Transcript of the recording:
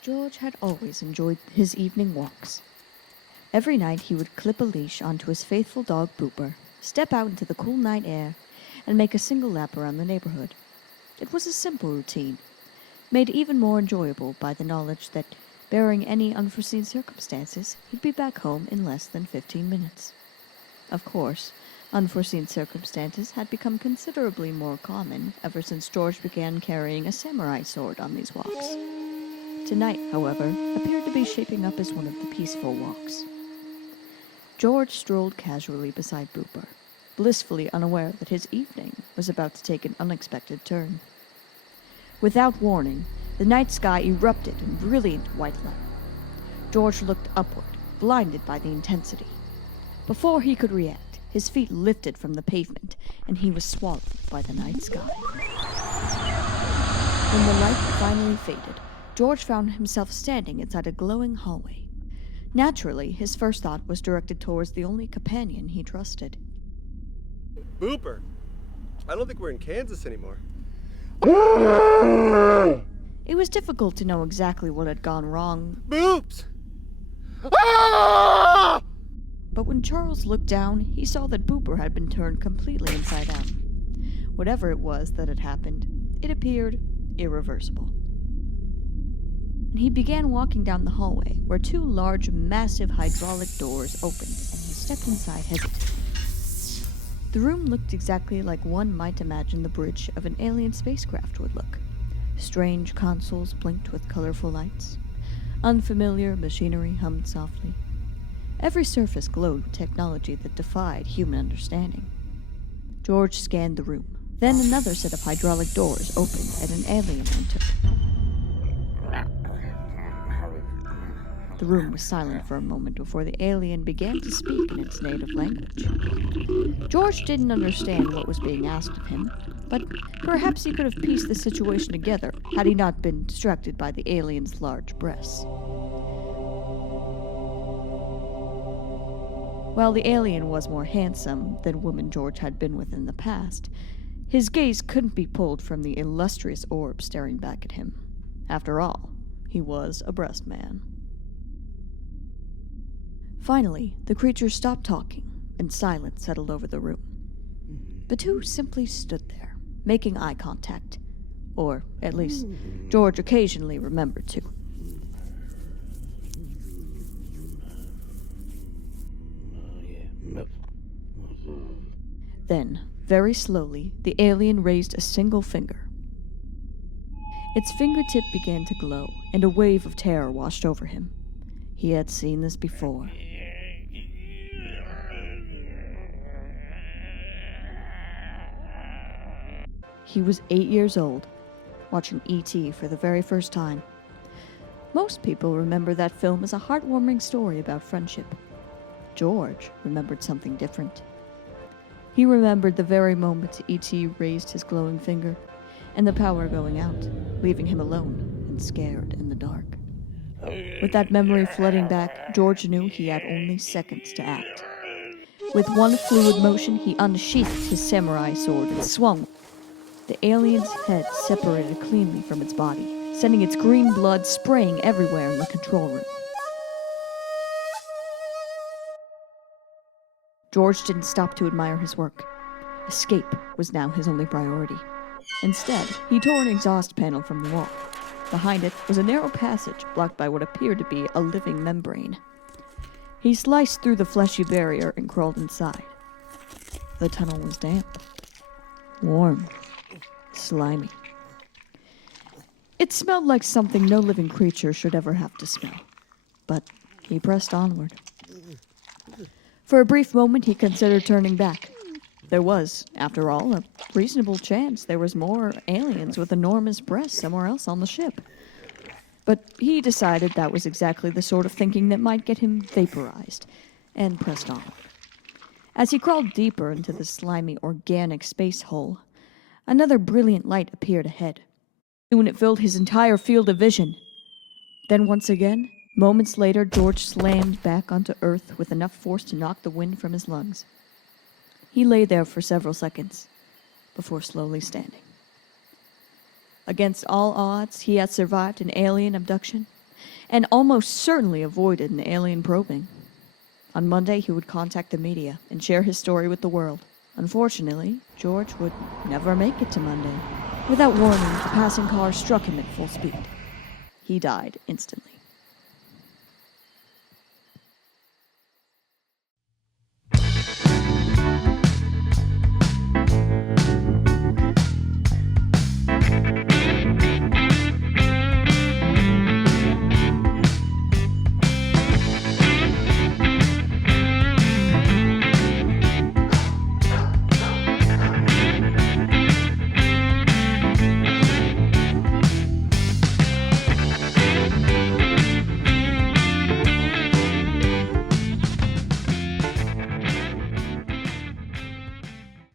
George had always enjoyed his evening walks. Every night he would clip a leash onto his faithful dog Booper, step out into the cool night air, and make a single lap around the neighborhood. It was a simple routine, made even more enjoyable by the knowledge that, barring any unforeseen circumstances, he'd be back home in less than 15 minutes. Of course, unforeseen circumstances had become considerably more common ever since George began carrying a samurai sword on these walks. Tonight, however, appeared to be shaping up as one of the peaceful walks. George strolled casually beside Booper, blissfully unaware that his evening was about to take an unexpected turn. Without warning, the night sky erupted in brilliant white light. George looked upward, blinded by the intensity. Before he could react, his feet lifted from the pavement, and he was swallowed by the night sky. When the light finally faded, George found himself standing inside a glowing hallway. Naturally, his first thought was directed towards the only companion he trusted. Booper, I don't think we're in Kansas anymore. It was difficult to know exactly what had gone wrong. Boops! But when Charles looked down, he saw that Booper had been turned completely inside out. Whatever it was that had happened, it appeared irreversible. And he began walking down the hallway, where two large, massive hydraulic doors opened, and he stepped inside hesitantly. The room looked exactly like one might imagine the bridge of an alien spacecraft would look. Strange consoles blinked with colorful lights. Unfamiliar machinery hummed softly. Every surface glowed with technology that defied human understanding. George scanned the room. Then another set of hydraulic doors opened and an alien entered. The room was silent for a moment before the alien began to speak in its native language. George didn't understand what was being asked of him, but perhaps he could have pieced the situation together had he not been distracted by the alien's large breasts. While the alien was more handsome than women George had been with in the past, his gaze couldn't be pulled from the illustrious orb staring back at him. After all, he was a breast man. Finally, the creature stopped talking, and silence settled over the room. The two simply stood there, making eye contact. Or, at least, George occasionally remembered to. Then, very slowly, the alien raised a single finger. Its fingertip began to glow, and a wave of terror washed over him. He had seen this before. He was 8 years old, watching E.T. for the very first time. Most people remember that film as a heartwarming story about friendship. George remembered something different. He remembered the very moment E.T. raised his glowing finger, and the power going out, leaving him alone and scared in the dark. With that memory flooding back, George knew he had only seconds to act. With one fluid motion, he unsheathed his samurai sword and swung. The alien's head separated cleanly from its body, sending its green blood spraying everywhere in the control room. George didn't stop to admire his work. Escape was now his only priority. Instead, he tore an exhaust panel from the wall. Behind it was a narrow passage blocked by what appeared to be a living membrane. He sliced through the fleshy barrier and crawled inside. The tunnel was damp, warm, slimy. It smelled like something no living creature should ever have to smell. But he pressed onward. For a brief moment, he considered turning back. There was, after all, a reasonable chance there was more aliens with enormous breasts somewhere else on the ship. But he decided that was exactly the sort of thinking that might get him vaporized, and pressed onward. As he crawled deeper into the slimy, organic space hole, another brilliant light appeared ahead. Soon it filled his entire field of vision. Then once again, moments later, George slammed back onto Earth with enough force to knock the wind from his lungs. He lay there for several seconds, before slowly standing. Against all odds, he had survived an alien abduction, and almost certainly avoided an alien probing. On Monday, he would contact the media and share his story with the world. Unfortunately, George would never make it to Monday. Without warning, a passing car struck him at full speed. He died instantly.